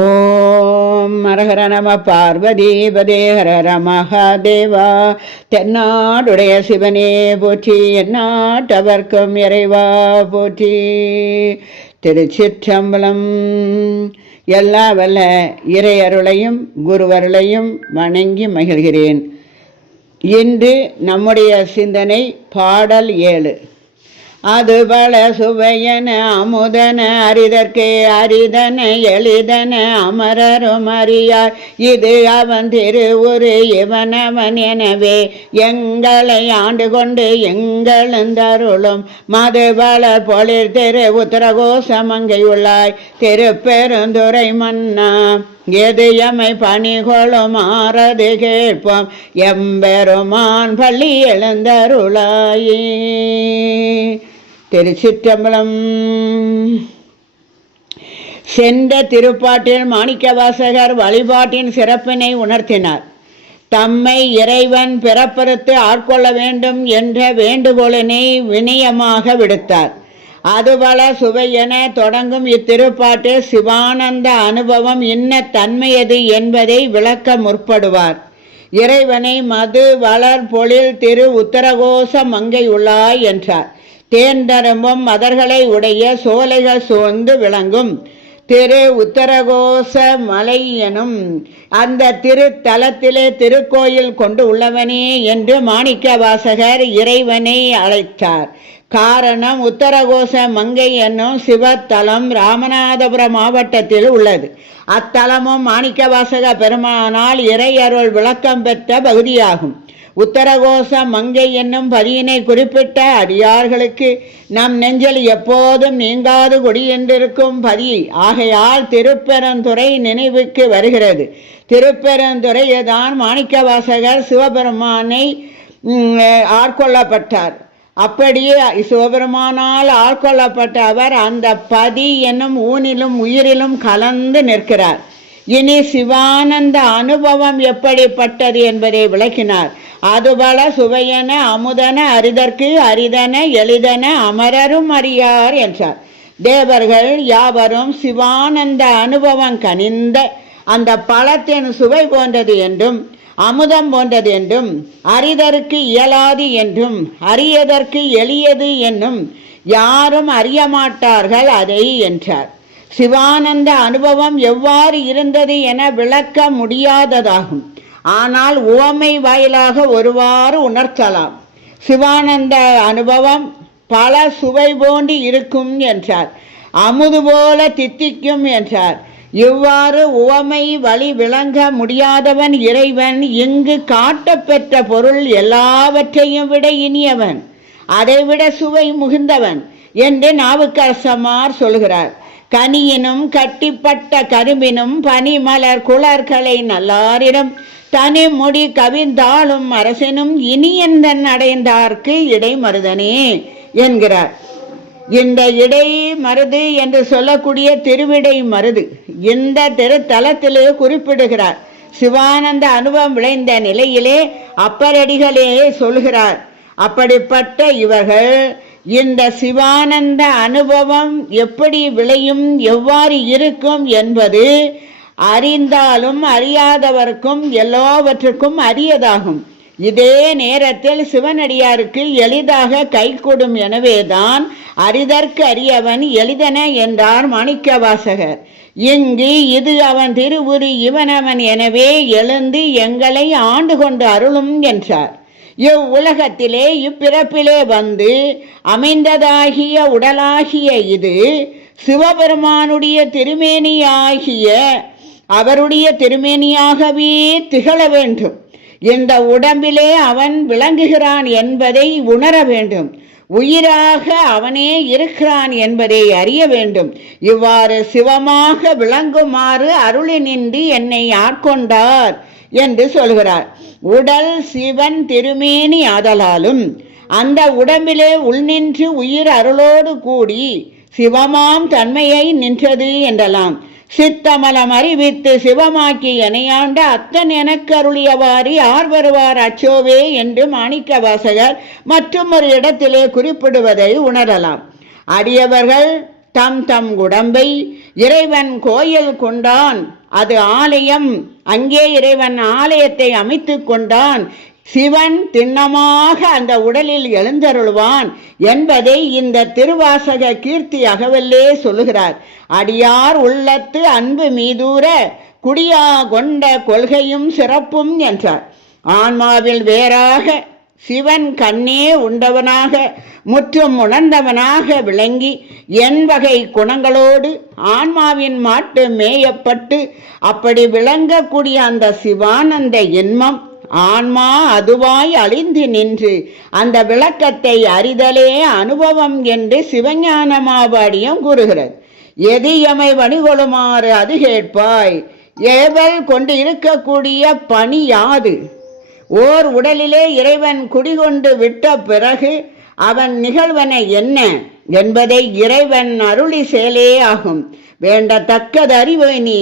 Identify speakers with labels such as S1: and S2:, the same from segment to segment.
S1: ஓம் ஹரஹர நம பார்வதீபதே ஹரஹர மகாதேவா. தென்னாடுடைய சிவனே போற்றி எந்நாட்டவர்க்கும் இறைவா போற்றி. திருச்சிற்றம்பலம் எல்லா வல்ல இறையருளையும் குருவருளையும் வணங்கி மகிழ்கிறேன். இன்று நம்முடைய சிந்தனை பாடல் ஏழு. அது பல சுவையன அமுதன அரிதற்கே அரிதன எளிதன அமரரும் அறியார். இது அவன் திருவுரு இவனவன் எனவே. எங்களை ஆண்டு கொண்டு எங்களந்தருளும். மது வளர் பொழிர் திரு உத்தரகோசமங்கையுள்ளாய் திருப்பெருந்துரை மன்னா எது எமை பணிகொள்ளும் ஆறது கேட்போம். எம்பெருமான் பள்ளி எழுந்தருளாயே. திருச்சிற்றம்பலம். சென்ற திருப்பாட்டில் மாணிக்கவாசகர் வழிபாட்டின் சிறப்பினை உணர்த்தினார். தம்மை இறைவன் பிறப்பறுத்து ஆட்கொள்ள வேண்டும் என்ற வேண்டுகோளினை வினயமாக விடுத்தார். அதுபல சுவையென தொடங்கும் இத்திருப்பாட்டில் சிவானந்த அனுபவம் இன்ன தன்மையது என்பதை விளக்க முற்படுவார். இறைவனை மது வளர் பொழில் திரு உத்தரகோச மங்கை உள்ளாய் என்றார். தேர்ந்தரம்பும் மதர்களை உடைய சோலைகள் சோர்ந்து விளங்கும். திரு உத்தரகோச மலை எனும் அந்த திருத்தலத்திலே திருக்கோயில் கொண்டு உள்ளவனே என்று மாணிக்க வாசகர் இறைவனை அழைத்தார். காரணம் உத்தரகோச மங்கை என்னும் சிவத்தலம் ராமநாதபுரம் மாவட்டத்தில் உள்ளது. அத்தலமும் மாணிக்கவாசக பெருமானால் இறையருள் விளக்கம் பெற்ற பகுதியாகும். உத்தரகோச மங்கை என்னும் பதியினை குறிப்பிட்ட அடியார்களுக்கு நம் நெஞ்சில் எப்போதும் நீங்காது கொடியென்றிருக்கும் பதி. ஆகையால் திருப்பெருந்துறை நினைவுக்கு வருகிறது. திருப்பெருந்துறையதான் மாணிக்கவாசகர் சிவபெருமானை ஆட்கொள்ளப்பட்டார். அப்படியே சிவபெருமானால் ஆட்கொள்ளப்பட்ட அவர் அந்த பதி என்னும் ஊனிலும் உயிரிலும் கலந்து நிற்கிறார். இனி சிவானந்த அனுபவம் எப்படிப்பட்டது என்பதை விளக்கினார். அதுபல சுவையன அமுதன அரிதற்கு அரிதன எளிதன அமரரும் அறியார் என்றார். தேவர்கள் யாவரும் சிவானந்த அனுபவம் கனிந்த அந்த பழத்தின் சுவை போன்றது என்றும் அமுதம் போன்றது என்றும் அறிதற்கு இயலாது என்றும் அரியதற்கு எளியது என்னும் யாரும் அறிய மாட்டார்கள் அதை என்றார். சிவானந்த அனுபவம் எவ்வாறு இருந்தது என விளக்க முடியாததாகும். ஆனால் உவமை வாயிலாக ஒருவாறு உணர்த்தலாம். சிவானந்த அனுபவம் பல சுவை போண்டி இருக்கும் என்றார். அமுது போல தித்திக்கும் என்றார். இவ்வாறு உவமை வழி விளங்க முடியாதவன் இறைவன் இங்கு காட்டப்பெற்ற பொருள் எல்லாவற்றையும் விட இனியவன். அதைவிட சுவை முகுந்தவன் என்று நாவுக்கரசமார் சொல்கிறார். கனியினும் கட்டிப்பட்ட கரும்பினும் பனிமலர் குளர்களை நல்லாரிடம். தனி முடி கவிந்தாலும் அரசனும் இனியந்தன் அடைந்தார்க்கு இடைமருதனே என்கிறார். இந்த இடை மருது என்று சொல்லக்கூடிய திருவிடை மருது இந்த திருத்தலத்திலே குறிப்பிடுகிறார். சிவானந்த அனுபவம் விளைந்த நிலையிலே அப்பரடிகளே சொல்கிறார். அப்படிப்பட்ட இவர்கள் இந்த சிவானந்த அனுபவம் எப்படி விளையும் எவ்வாறு இருக்கும் என்பது அறிந்தாலும் அறியாதவர்க்கும் எல்லாவற்றுக்கும் அரியதாகும். இதே நேரத்தில் சிவனடியாருக்கு எளிதாக கை கொடும் எனவேதான் அரிதற்கு அறியவன் எளிதன என்றார் மாணிக்கவாசகர். இங்கு இது அவன் திருவுரு இவனவன் எனவே எழுந்து எங்களை ஆண்டு கொண்டு அருளும் என்றார். இவ்வுலகத்திலே இப்பிறப்பிலே வந்து அமைந்ததாகிய உடலாகிய இது சிவபெருமானுடைய திருமேனியாகிய அவருடைய திருமேனியாகவே திகழ வேண்டும். இந்த உடம்பிலே அவன் விளங்குகிறான் என்பதை உணர வேண்டும். உயிராக அவனே இருக்கிறான் என்பதை அறிய வேண்டும். இவ்வாறு சிவமாக விளங்குமாறு அருளினின்றி என்னை ஆட்கொண்டார். என்று சொல்கிறார். உடல் சிவன் திருமேனி ஆதலாலும் அந்த உடம்பிலே உள்நின்று உயிர் அருளோடு கூடி சிவமாம் தன்மையை நின்றது என்றலாம். சித்தமலம் அறிவித்து சிவமாக்கி எனையாண்ட அத்தன் எனக்கு அருளியவாறு யார் வருவார் அச்சோவே என்று மாணிக்க வாசகர் மற்றும் ஒரு இடத்திலே குறிப்பிடுவதை உணரலாம். அடியவர்கள் தம் தம் உடம்பை இறைவன் கோயில் கொண்டான். அது ஆலயம். அங்கே இறைவன் ஆலயத்தை அமைத்து கொண்டான். சிவன் திண்ணமாக அந்த உடலில் எழுந்தருள்வான் என்பதை இந்த திருவாசக கீர்த்தி அகவல்லே சொல்லுகிறார். அடியார் உள்ளத்து அன்பு மீதூர குடியா கொண்ட கொள்கையும் சிறப்பும் என்றார். ஆன்மாவில் வேறாக சிவன் கண்ணே உண்டவனாக முற்றும் உணர்ந்தவனாக விளங்கி என் வகை குணங்களோடு ஆன்மாவின் மாட்டு மேயப்பட்டு அப்படி விளங்கக்கூடிய அந்த சிவானந்த இன்மம் ஆன்மா அதுவாய் அழிந்து நின்று அந்த விளக்கத்தை அறிதலே அனுபவம் என்று சிவஞானமாபாடியம் கூறுகிறது. எது எமை வணிகொழுமாறு அது கேட்பாய் ஏவல் கொண்டு இருக்கக்கூடிய பணி யாது? ஓர் உடலிலே இறைவன் குடிகொண்டு விட்ட பிறகு அவன் நிகழ்வன என்ன என்பதை இறைவன் அருளி செயலே ஆகும். வேண்டத்தக்கது அறிவோய் நீ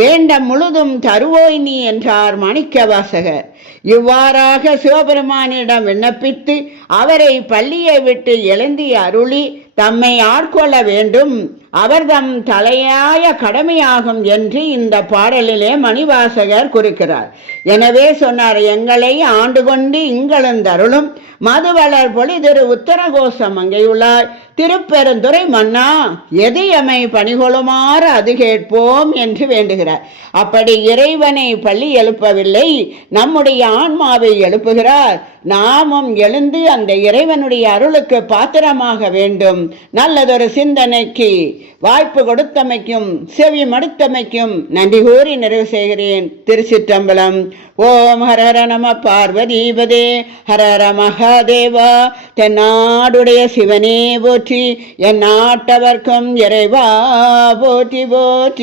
S1: வேண்ட முழுதும் தருவோய் நீ என்றார் மாணிக்கவாசகர். இவ்வாறாக சிவபெருமானிடம் விண்ணப்பித்து அவரை பள்ளியை விட்டு எழுந்தி அருளி தம்மை ஆட்கொள்ள வேண்டும். அவர்தம் தலையாய கடமையாகும் என்று இந்த பாடலிலே மணிவாசகர் குறிக்கிறார். எனவே சொன்னார் எங்களை ஆண்டு கொண்டு இங்களந்தருளும் மதுவளர் பொழிதிரு உத்தரகோசம் அங்கேயுள்ளார். திருப்பெருந்துறை மன்னா எது எமை பணிகொள்ளுமாறு அது கேட்போம் என்று வேண்டுகிறார். அப்படி இறைவனை பள்ளி எழுப்பவில்லை நம்முடைய ஆன்மாவை எழுப்புகிறார். நாமும் எழுந்து அந்த இறைவனுடைய அருளுக்கு பாத்திரமாக வேண்டும். நல்லதொரு சிந்தனைக்கு வாய்ப்பு கொடுத்தமைக்கும் செவி மடுத்தமைக்கும் நன்றி கூறி நிறைவு செய்கிறேன். திருச்சிற்றம்பலம். ஓம் ஹரஹர நம பார்வதீபதே. ஹரஹர ஹர மகாதேவா. தென்னாடுடைய சிவனே போற்றி என் நாட்டவர்க்கும் இறைவா போற்றி போற்றி.